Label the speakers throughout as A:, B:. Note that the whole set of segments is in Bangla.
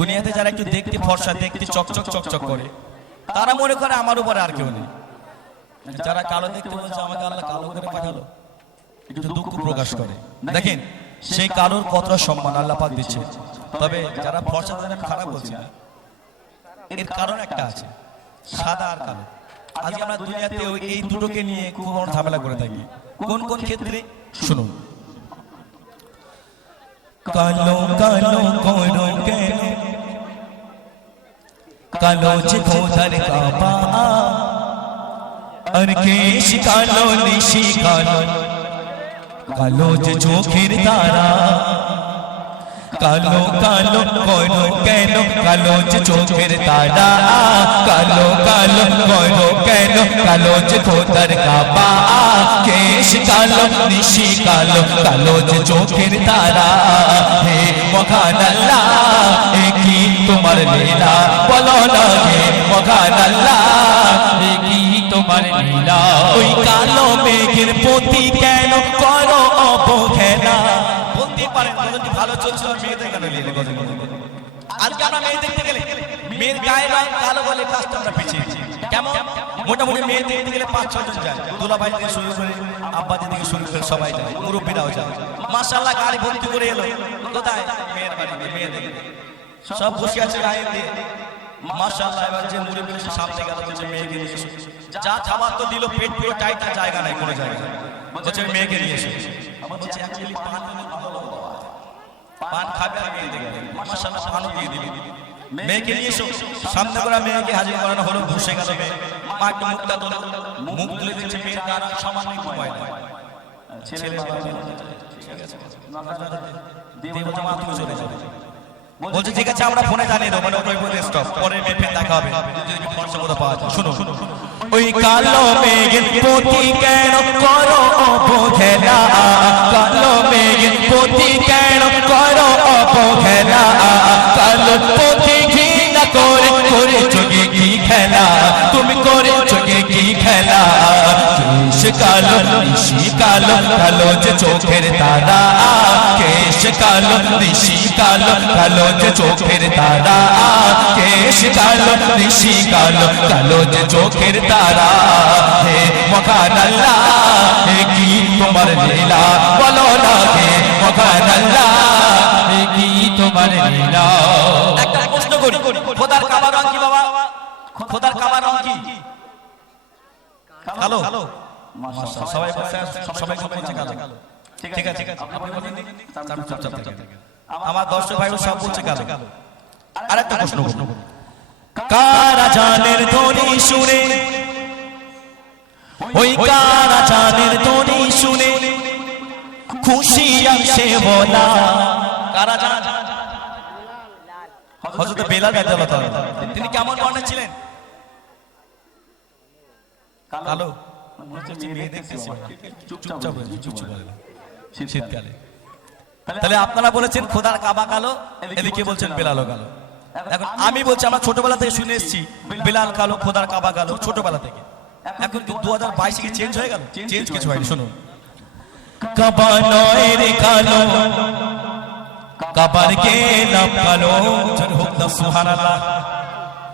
A: দুনিয়াতে যারা একটু দেখতে ফর্সা, দেখতে চকচক চকচক করে, তারা মনে করে আমার উপরে আর কেউ নেই। যারা কালো দেখতে বলছে, আমাকে আল্লাহ কালো করে পাঠালো। একটু দুঃখ প্রকাশ করে। দেখেন, সেই কালোর কতটা সম্মান আল্লাহ পাক দিচ্ছে তবে যারা ফর্সা, তাদের খারাপ বলছি না। এর কারণ একটা আছে, সাদা আর কালো। আজকে আমরা দুনিয়াতে ওই এই দুটোকে নিয়ে খুব বড় ঝামেলা করে থাকি। কোন কোন ক্ষেত্রে? শুনুন। কালো কালো করো কেন? কালো যে খোদার কাবা আর কেশ কালো নিশি কালো কালো যে চোখের তারা কালো কালো করো কেন কালো যে চোখের তারা কালো যে খোদার কাবা কেশ কালো নিশি কালো কালো যে চোখের তারা। হে মহান আল্লাহ কি তোমার লীলা? বলো না হে আল্লাহ কি তোমার লীলা? ওই কালো মেঘের প্রতি কেন করো অবহেলা? বলতে পারেন ভালো মেয়েদের কেন কথা আজকে আমরা মেয়ে দেখতে গেলে মেয়ের গায়ে রং কালো বলে কাজটা আমরা পিছিয়েছি কেমন? মোটামুটি মেয়ে দেখতে গেলে পাঁচ ছজন যায়। দুলা ভাই থেকে শুরু করে আব্বা থেকে শুরু করে সবাই যায়, মুরব্বীরাও যায়। মাশাল্লাহ গাড়ি ভর্তি করে এলো। কোথায়? মেয়ের বাড়িতে মেয়ে দেখতে সব বসে আছে গায়ে দিয়ে মাশাল্লাহ এবার যে মুরব্বী সামনে গেল, বলছে, মেয়েকে নিয়ে এসো। যা খাবার তো দিল, পেট পুরো টাইট জায়গা নাই, কোনো জায়গায়। বলছে, মেয়েকে নিয়ে এসো। বলছে, অ্যাকচুয়ালি পান খাবে আর মেয়ে দেখবে মাশাল্লাহ পানও দিয়ে দিবি মেয়েকে নিয়ে এসো। সামনে করে মেয়েকে হাজির করানো হলো, বসে গেল মেয়ে। তোলো। মুখ তুলে দিচ্ছে মেয়ের ছেলে বলছে, ঠিক আছে, আমরা ফোনে জানিয়ে দেবো। মানে ওই বলে স্টপ পরে মেয়ে দেখা হবে। যদি পাওয়া যায়। শুনো ওই কালো মেঘের প্রতি কেন করো খেলা? তুমি করে চোখে কি খেলা? কেশ কালো, নিশি কালো কালো যে চোখের তারা। কেশ কালো, নিশি কালো কালো যে চোখের তারা। কেশ কালো, নিশি কালো কালো যে চোখের তারা। হে মকান আল্লাহ কি তোমার লীলা? বলো না খোদার কাবার রং কি কালো সবাই সবাই বলছে কালো ঠিক আছে আপনি বলেন দিন, চুপচাপ আমার দর্শক ভাই সব বলছে কালো আরেকটা প্রশ্ন করব কারা জানের ধ্বনি শুনে ওই কারা জানের ধ্বনি শুনে খুশি আসে বলা কারা জান হযরত বেলাল রাদিয়াল্লাহু তাআলা তিনি কেমন বর্ণনা ছিলেন কালো? মেয়ে দেখতেছি চুপচাপ হয়ে যাও, চুপচাপ শীতকালে। তাহলে আপনারা বলেছেন খোদার কাবা কালো এদিকে বলছেন বেলালও কালো। এখন আমি বলছি আমরা ছোটবেলা থেকে শুনে এসেছি বেলাল কালো খোদার কাবা কালো। ছোটবেলা থেকে। এখন দু হাজার বাইশে কি চেঞ্জ হয়ে গেল? চেঞ্জ কিছু হয়নি শুনুন। কাবা নয় রে কালো। কাবার কে নাম কালো? হোক না সুবহানাল্লাহ।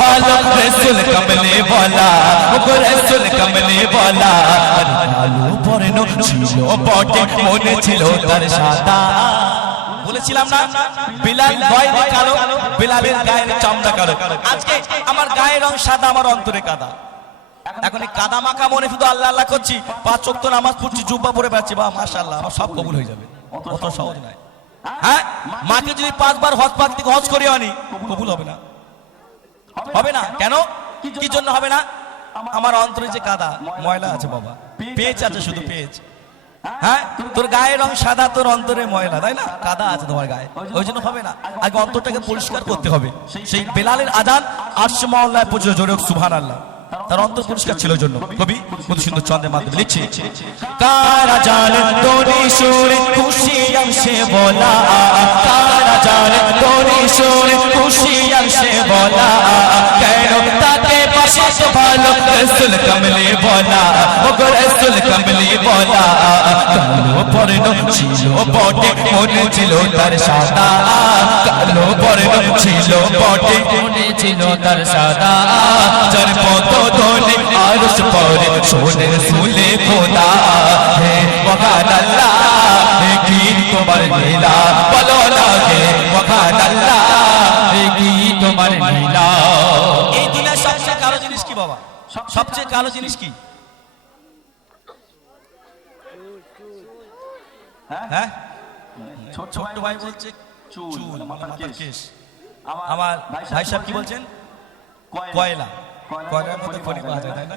A: ভালো রসুল কমলে বলা রসুল কমলে বলা ছিল বটে মনে ছিল তার সাদা বলেছিলাম না বিলাল রে কালো বিলালের গায়ের চামড়া কালো আজকে আমার গায়ের রং সাদা আমার অন্তরে কাদা। এখন এই কাদা মাখা মনে শুধু আল্লাহ আল্লাহ করছি পাঁচ চোখ নামাজ পড়ছি জুব্বা পরে বেড়াচ্ছি বা মাশাআল্লাহ আমার সব কবুল হয়ে? যাবে অত সহজ হ্যাঁ মাকে যদি পাঁচবার হজ পাক হজ করে আনি, কবুল হবে না। হবে না। কেন? কি জন্য? হবে না? আমার অন্তরে যে কাদা ময়লা আছে বাবা। পেঁচ আছে শুধু পেঁচ। হ্যাঁ? তোর গায়ের রং সাদা তোর অন্তরে ময়লা তাই না? কাদা আছে তোমার গায়ে। ওই জন্য হবে না। আগে অন্তরটাকে পরিষ্কার করতে হবে। সেই বেলালের আজান আটশো মহল্লায় পর্যন্ত জোরে সুভান আল্লাহ তার অন্তর পরিষ্কার ছিল জন্য। কবি মধু সুন্দর চন্দ্রের মাধ্যমে লিখছে কারা জানে তোরে সুরে খুশি অংশে বলা কারা জানে তোরে সুরে খুশি অংশে বলা পাশে তো রসুল কমলে বলা ও গো রসুল কমলে বলা। কালো পর্ণ ছিল বটে, মনে ছিল তার সাদা। কালো পর্ণ ছিল বটে, মনে ছিল তার সাদা। যার পত ধনে আরশ পরে, সোনে সুলে খোদা হে মহান আল্লাহ, হে কি তোমার লীলা? বাবা? সবচেয়ে কালো জিনিস কি? হ্যাঁ? ছোট্ট ভাই বলছে
B: চুল, মানে মাথার কেশ। আমার
A: ভাই সাহেব কি বলছেন কয়লা
B: কয়লার
A: মধ্যে খনি পাওয়া যায় তাই না?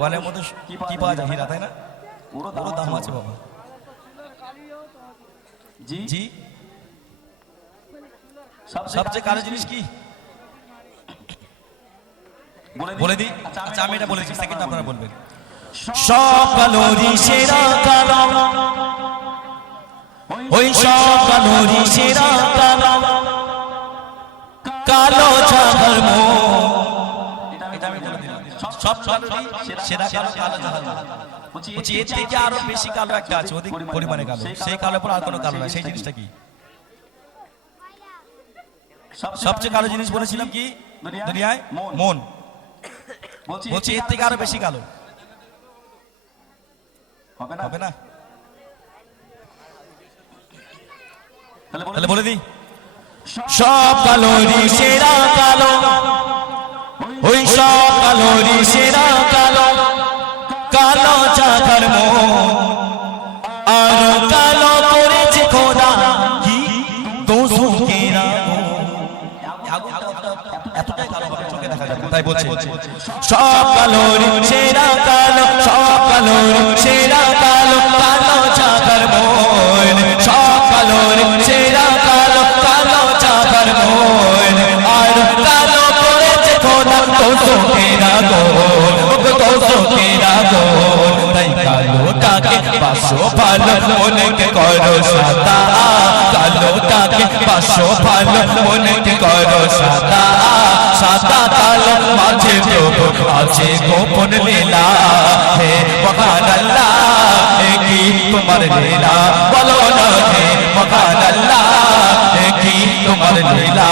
A: কয়লার মধ্যে কি পাওয়া যায় হীরা তাই না?
B: ওরও
A: দাম আছে বাবা।
B: জি?
A: জি?
B: সবচেয়ে
A: কালো জিনিস কি? বলে দিই? আচ্ছা আমি এটা বলেছি সেকেন্ড আপনারা বলবেন সব কালোরি সেরা কালো ওই সব কালোরি সেরা কালো কালো জাহার মো। এটা আমি বলে দিলাম। সব কালোরি সেরা কালো কালো জাহার বলছি এর থেকে আরও বেশি কালো একটা আছে অধিক পরিমাণে কালো। সেই কালো পর আর কোনো কালো না সেই জিনিসটা কি? সবচেয়ে কালো জিনিস বলেছিলাম কি? দুনিয়ায় মন। বলছি এর থেকে আরও বেশি কালো।
B: হবে না?
A: হবে না।
B: তাহলে
A: বলে দিই। সব কালোরি সেরা কালো। ওই সব কালোরি সেরা কালো। কালো চাকার মো না, বলছে। সব সেরা পাশো ভালো মনকে করো সাদা কালোটাকে পাশো ভালো মনকে করো সাদা সাদা কালো মাঝে প্রভু আছে গোপন লীলা, হে মহান আল্লাহ কি তোমার লীলা? বলো না হে মহান আল্লাহ কি তোমার লীলা?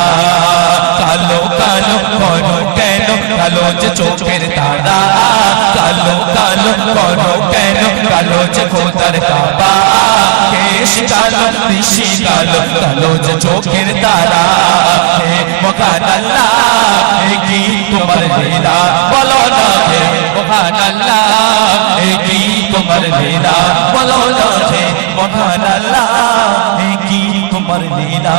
A: কালো কালো করো কেন? কালো যে চোখের তারা, কালো কালো করো কেন? কালো যে খোদার কাবা। কেশ কালো ঋষি কালো কালো যে চোখের তারা। হে মহান আল্লাহ হে কি তোমার লীলা বলো না হে মহান আল্লাহ হে কি তোমার লীলা বলো না হে তোমার লীলা